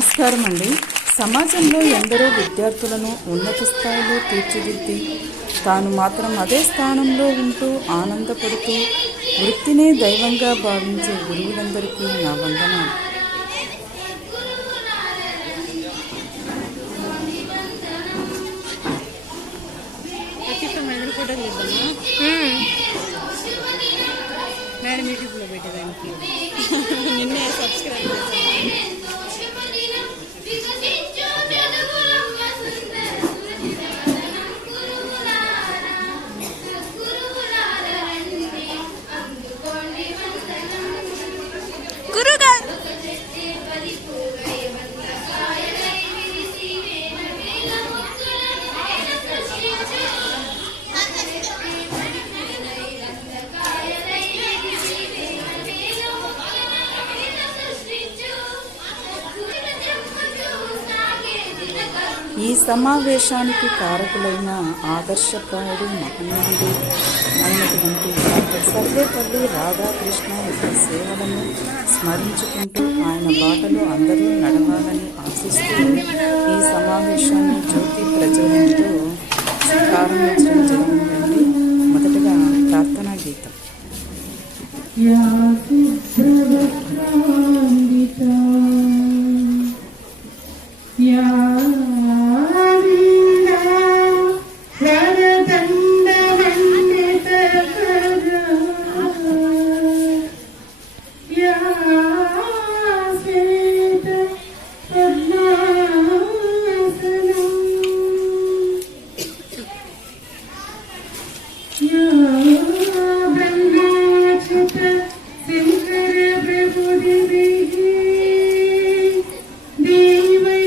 నమస్కారం అండి. సమాజంలో ఎందరో విద్యార్థులను ఉన్నత స్థాయిలో తీర్చిదిద్ది తాను మాత్రం అదే స్థానంలో ఉంటూ ఆనందపడుతూ వృత్తినే దైవంగా భావించే గురువులందరికీ నా వందనాలు. మేడం యూట్యూబ్లో పెట్టేదానికి నిన్నే సబ్స్క్రైబ్ చేశాను. ఈ సమావేశానికి కారకులైన ఆదర్శప్రాయుడు మహనీయుడు అయినటువంటి సర్వేపల్లి రాధాకృష్ణ యొక్క సేవలను స్మరించుకుంటూ ఆయన బాటలో అందరూ నడవాలని ఆశిస్తూ ఈ సమావేశాన్ని జ్యోతి ప్రజ్వలనతో ప్రారంభించడం జరిగిందండి. మొదటగా ప్రార్థనా గీతం. Devi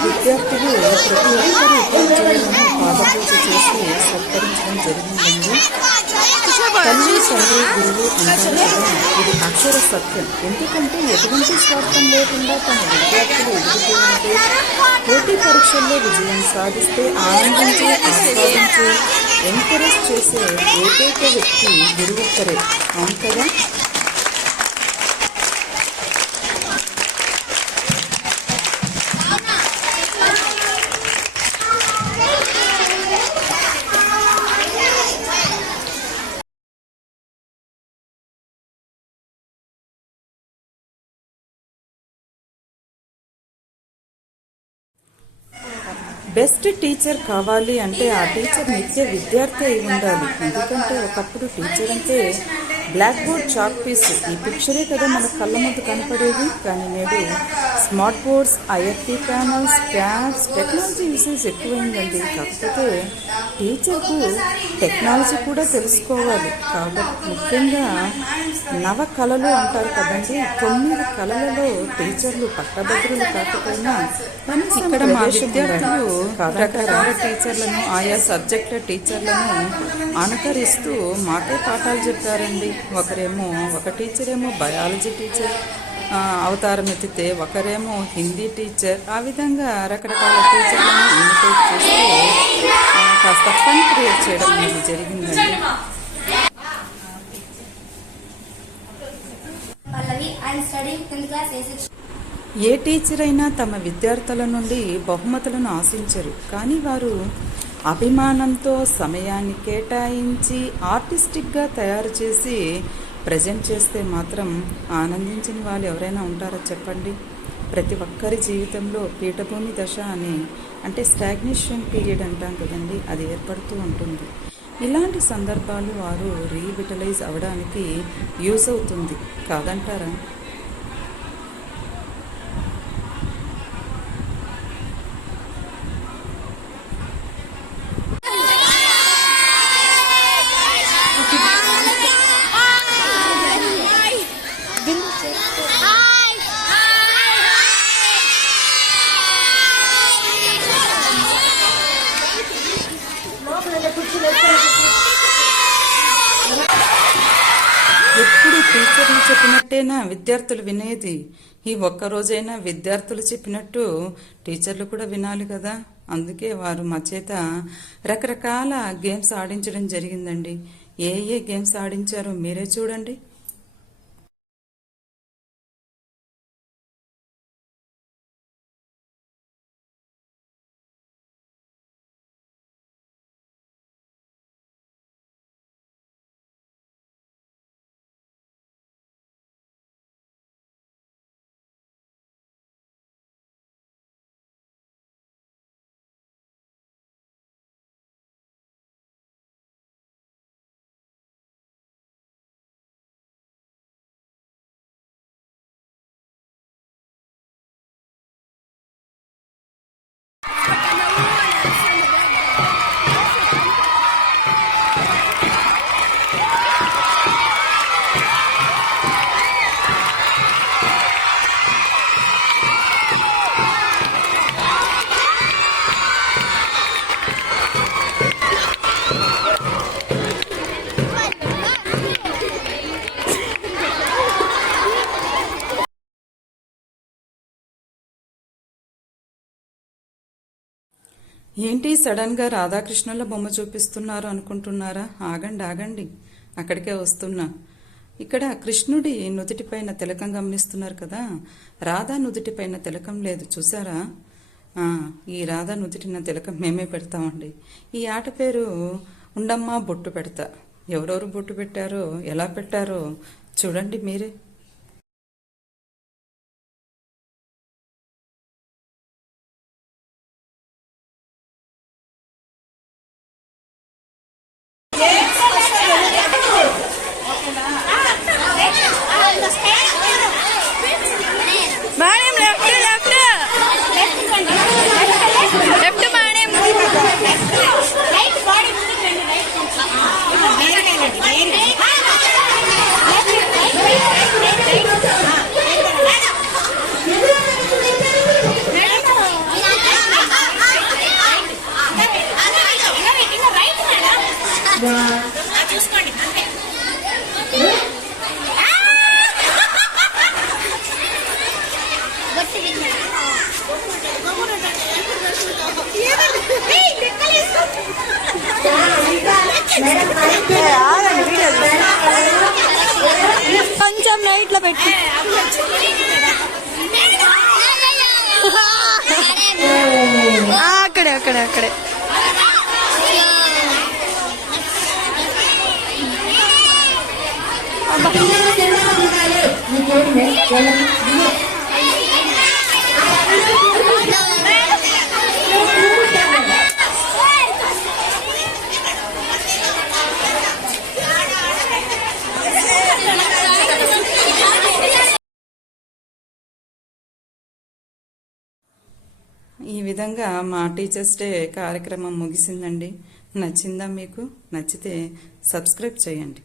విద్యార్థులు ప్రతి ఒక్కరు ఉపాధ్యాయులను పాదపూజ చేసి సత్కరించడం జరిగిందండి. తల్లి తండ్రి గురువు అంటారు కదా, ఇది అక్షర సత్యం. ఎందుకంటే ఎటువంటి స్వార్థం లేకుండా తన విద్యార్థులు ఎదుగుతూ ఉంటే, పోటీ పరీక్షల్లో విజయం సాధిస్తే ఆనందించి ఆస్వాదించి ఎంకరేజ్ చేసే ఏకైక వ్యక్తి గురువొక్కరే. అవును కదా. బెస్ట్ టీచర్ కావాలి అంటే ఆ టీచర్ నిత్య విద్యార్థి అయి ఉండాలి. ఎందుకంటే ఒకప్పుడు టీచర్ అంటే బ్లాక్ బోర్డ్, చాక్ పీస్, ఈ పిక్చరే కదా మన కళ్ళ ముందు కనపడేది. కానీ నేడు smart boards, IFT panels, tabs, technology usage ఎక్కువైందండి. కాకపోతే టీచర్కు టెక్నాలజీ కూడా తెలుసుకోవాలి. కాబట్టి ముఖ్యంగా నవ కళలు అంటారు కదండి, 9 కళలలో టీచర్లు పట్టభద్రులు కాకపోయినా ఇక్కడ మా విద్యార్థులు రకరకాల టీచర్లను, ఆయా సబ్జెక్టుల టీచర్లను అనుకరిస్తూ మాకే పాఠాలు చెప్పారండి. ఒక టీచర్ ఏమో బయాలజీ టీచర్ అవతారం ఎత్తితే, ఒకరేమో హిందీ టీచర్. ఆ విధంగా రకరకాల టీచర్లను ఇమిటేట్ చేస్తూ కాస్త ఫన్ క్రియేట్ చేయడం అనేది జరిగిందండి. ఏ టీచర్ అయినా తమ విద్యార్థుల నుండి బహుమతులను ఆశించరు. కానీ వారు అభిమానంతో సమయాన్ని కేటాయించి ఆర్టిస్టిక్గా తయారు చేసి ప్రజెంట్ చేస్తే మాత్రం ఆనందించని వాళ్ళు ఎవరైనా ఉంటారో చెప్పండి. ప్రతి ఒక్కరి జీవితంలో పీఠభూమి దశ అని, అంటే స్టాగ్నేషన్ పీరియడ్ అంటాం కదండి, అది ఏర్పడుతూ ఉంటుంది. ఇలాంటి సందర్భాలు వారు రీవిటలైజ్ అవ్వడానికి యూజ్ అవుతుంది కాదంటారా? ఎప్పుడు టీచర్లు చెప్పినట్టేనా విద్యార్థులు వినేది? ఈ ఒక్కరోజైనా విద్యార్థులు చెప్పినట్టు టీచర్లు కూడా వినాలి కదా. అందుకే వారు మా చేత రకరకాల గేమ్స్ ఆడించడం జరిగిందండి. ఏ గేమ్స్ ఆడించారో మీరే చూడండి. ఏంటి సడన్గా రాధాకృష్ణుల బొమ్మ చూపిస్తున్నారు అనుకుంటున్నారా? ఆగండి, అక్కడికే వస్తున్నా. ఇక్కడ కృష్ణుడి నుదుటిపైన తిలకం గమనిస్తున్నారు కదా, రాధా నుదుటిపైన తిలకం లేదు చూసారా? ఈ రాధా నుదుటిన తిలకం మేమే పెడతామండి. ఈ ఆట పేరు ఉండమ్మా బొట్టు పెడతా. ఎవరెవరు బొట్టు పెట్టారో, ఎలా పెట్టారో చూడండి మీరే. కొంచెం నైట్లో పెట్టి అక్కడే అక్కడే అక్కడే ఈ విధంగా మా టీచర్స్ డే కార్యక్రమం ముగిసిందండి. నచ్చిందా మీకు? నచ్చితే సబ్స్క్రైబ్ చేయండి.